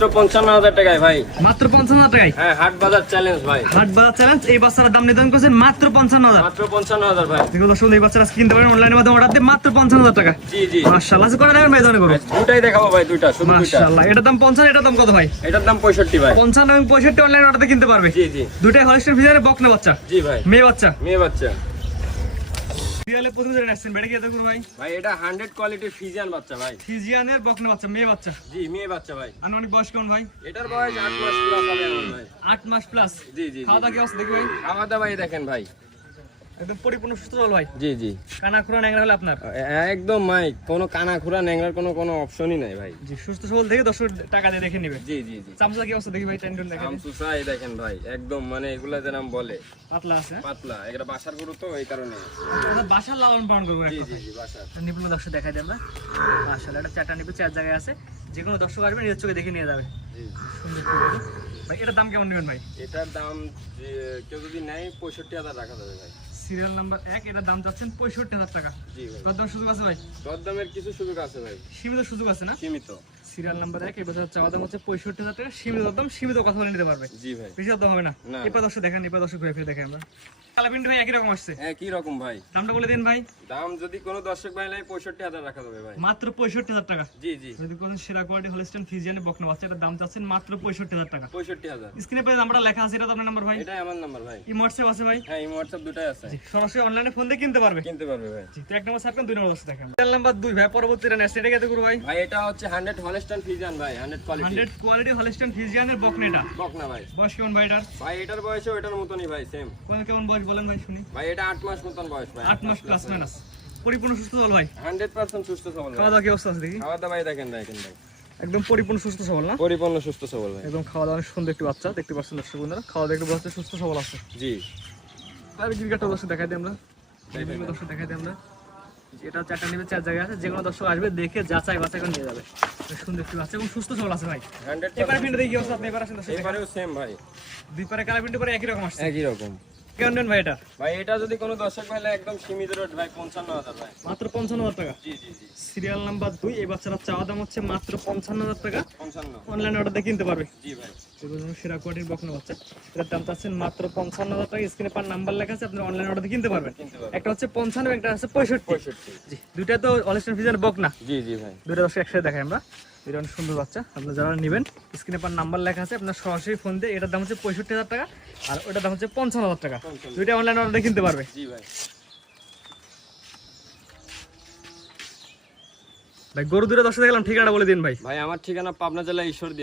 55,000 টাকায় ভাই, মাত্র 55,000 টাকায়। হ্যাঁ হাট বাজার চ্যালেঞ্জ ভাই, হাট বাজার চ্যালেঞ্জ। এই বাচ্চার দাম নির্ধারণ করছেন মাত্র 55,000। মাত্র 55,000 ভাই। দেখো দর্শক, এই বাচ্চারা কিনতে পারেন অনলাইনের মাধ্যমে অর্ডার দিয়ে মাত্র 55,000 টাকা। জি জি, মাশাআল্লাহ। করে দেবেন ভাই ধরে করো। দুটাই দেখাবো ভাই, দুটা শুধু দুটা। মাশাআল্লাহ। এটার দাম 55, এটার দাম কত ভাই? এটার দাম 65 ভাই। 55 এবং 65 অনলাইন অর্ডারে কিনতে পারবে। জি জি, দুটাই হলস্টাইন ফ্রিজিয়ানের বকনা বাচ্চা, জি ভাই, মেয়ে বাচ্চা। মেয়ে বাচ্চা সিরিয়ালে প্রথম জেনে আসছেন বেটা কি দেখুন ভাই? ভাই। এটা 100 কোয়ালিটির ফিজিয়ান বাচ্চা ভাই। ফ্রিজিয়ানের বকনা বাচ্চা, মেয়ে বাচ্চা। জি, মেয়ে বাচ্চা ভাই। আনুমানিক বয়স কেমন ভাই? এটার বয়স 8 মাস প্লাস হবে এখন ভাই। 8 মাস প্লাস। জি জি, খাওয়া দাওয়া কি অবস্থা দেখি ভাই? খাওয়া দাওয়া ভাই দেখেন ভাই, একদম পরিপূর্ণ সুস্থ সবল ভাই। জি জি, কানা খুরা ন্যাংরা হলে আপনার। একদম মাই, কোনো কানা খুরা ন্যাংরার কোনো অপশনই নাই ভাই। জি, সুস্থ সবল দেখে 10 টাকা দিয়ে দেখে নেবে। জি জি জি, চামচা কি অবস্থা দেখি ভাই? টেন্ডন দেখেন। আমসুসা এই দেখেন ভাই, একদম মানে এগুলা যে নাম বলে পাতলা আছে। পাতলা, এগুলা বাসার গরু তো এই কারণে। এটা বাসার লালন পালন করবো জি একটা। জি জি, বাসার। নিপুণ দর্শক দেখাই দিই আমরা। মাশাআল্লাহ, এটা চারটা নিপে চার জায়গায় আছে। যে কোনো দর্শক আসবে নিজের চোখে দেখে নিয়ে যাবে। জি জি। সুন্দর করে। ভাই এটার দাম কেমন নেবেন ভাই? এটার দাম যে কেউ যদি নেয় 65,000 রাখা যাবে ভাই। সিরিয়াল নাম্বার 1, এটার দাম চাচ্ছেন 65,000 টাকা। জি ভাই, দরদাম সুযোগ আছে ভাই? দরদামের কিছু সুযোগ আছে ভাই, সীমিত সুযোগ আছে না? সীমিত। সিরিয়াল নাম্বার 1, এই বছর চাওয়া দাম হচ্ছে 65,000 টাকা। সীমিত দাম, সীমিত কথা বলে নিতে পারবে। জি ভাই, বেশি দাম হবে না। না। এরপর দর্শক দেখেন, এরপর দর্শক ঘুরে ফিরে দেখেন আমরা। কালাপিন্ড ভাই একই রকম আসছে। একই রকম ভাই। দামটা বলে দিন ভাই। দাম যদি কোনো দর্শক ভাই নেয় 65,000 রাখা যাবে ভাই। মাত্র 65,000 টাকা। জি জি, যদি কোন সেরা কোয়ালিটি হলস্টাইন ফ্রিজিয়ানের বকনা বাচ্চা, এটার দাম চাচ্ছেন মাত্র 65,000 টাকা। 65,000। স্ক্রিনে পেয়ে নাম্বারটা লেখা আছে, এটা তো আপনার নাম্বার ভাই? এটাই আমার নাম্বার ভাই। এই হোয়াটসঅ্যাপ আছে ভাই? হ্যাঁ, এই হোয়াটসঅ্যাপ দুটাই আছে, জি, সরাসরি অনলাইনে ফোন দিয়ে কিনতে পারবে। কিনতে পারবে ভাই। জি, তো এক নম্বর সার্কেল, দুই নম্বর দর্শক দেখেন। সিরিয়াল নাম্বার 2 ভাই, পরবর্তীটা নেক্সট এটা কত করে ভাই? ভাই এটা হচ্ছে 100 হলস্টাইন ফিজিয়ান ভাই, 100 কোয়ালিটি। 100 কোয়ালিটি হলস্টাইন ফ্রিজিয়ানের বকনা এটা। বকনা ভাই। বয়স কেমন ভাই এটার? ভাই এটার বয়সও এটার মতনই ভাই, সেম। কোন কেমন বয়স বলেন ভাই শুনি? ভাই এটা 8 মাস মতন বয়স ভাই। 8 মাস প্লাস মাইনাস। পরিপূর্ণ সুস্থ সবল ভাই। 100% সুস্থ সবল খাওয়া ভাই। দাওয়া কি অবস্থা আছে দেখি? খাওয়া দাওয়া ভাই দেখেন ভাই, একদম পরিপূর্ণ সুস্থ সবল না? পরিপূর্ণ সুস্থ সবল ভাই। একদম খাওয়া দাওয়া অনেক সুন্দর একটি বাচ্চা, দেখতে পাচ্ছেন দর্শক বন্ধুরা। খাওয়া দাওয়া একটু বাচ্চা সুস্থ সবল আছে। জি, আর ক্রিকেটটা দর্শক দেখাই দিই আমরা। দর্শক দেখাই দিই আমরা। এটা চারটা নিবে চার জায়গায় আছে। যে কোনো দর্শক আসবে দেখে যাচাই বাছাই করে নিয়ে যাবে। সুন্দর একটি বাচ্চা এবং সুস্থ সবল আছে ভাই। 100%। এবারে পিন্ড দেখি কি অবস্থা, আপনি এবার আসেন দর্শক। এবারেও সেম ভাই, দুই পারে কালা পিন্ড করে একই রকম আসছে। একই রকম। কেমন নেন ভাই এটা? ভাই এটা যদি কোনো দর্শক ভাই নেয় একদম সীমিত রেট ভাই, 55,000 ভাই। মাত্র 55,000 টাকা। জি জি জি, সিরিয়াল নাম্বার 2, এই বাচ্চারা চাওয়া দাম হচ্ছে মাত্র 55,000 টাকা। 55। অনলাইন অর্ডার দিয়ে কিনতে পারবে। জি ভাই, সেরা কোয়ালিটির বকনা বাচ্চা, এটার দাম চাচ্ছেন মাত্র 55,000 টাকা। স্ক্রিনে পার নাম্বার লেখা আছে, আপনারা অনলাইন অর্ডার দিয়ে কিনতে পারবেন। কিনতে পারবে। একটা হচ্ছে 55, একটা হচ্ছে 65। 65। জি, দুইটা তো হলস্টাইন ফ্রিজিয়ান বকনা। জি জি ভাই, দুইটা দর্শক একসাথে দেখাই আমরা। এটা অনেক সুন্দর বাচ্চা। আপনারা যারা নেবেন স্ক্রিনে পার নাম্বার লেখা আছে, আপনার সরাসরি ফোন দিয়ে। এটার দাম হচ্ছে 65,000 টাকা, আর ওটার দাম হচ্ছে 55,000 টাকা। দুইটা অনলাইন অর্ডারে কিনতে পারবে। জি ভাই। ভাই গরু দুটো দর্শক দেখলাম, ঠিকানাটা বলে দিন ভাই। ভাই আমার ঠিকানা পাবনা জেলা ঈশ্বরদী।